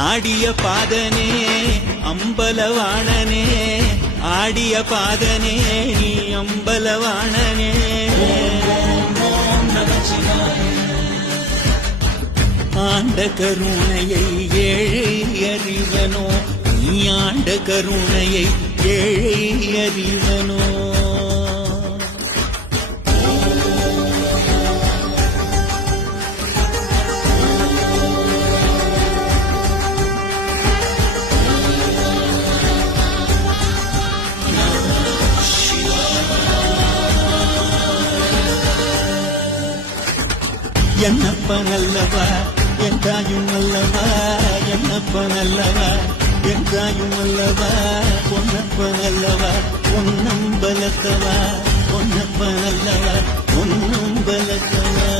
ஆடிய பாதனே அம்பலவாணனே, ஆடிய பாதனே நீ அம்பலவாணனே. ஆண்ட கருணையை ஏழை அறிவனோ, நீ ஆண்ட கருணையை ஏழை அறிவனோ. என்னப்பன் அல்லவா என் தாயும் அல்லவா, என்னப்பன் அல்லவா என் தாயும் அல்லவா, பொன்னப்பன் அல்லவா பொன்னம்பலத்தவா, பொன்னப்பன் அல்லவா பொன்னம்பலத்தவா.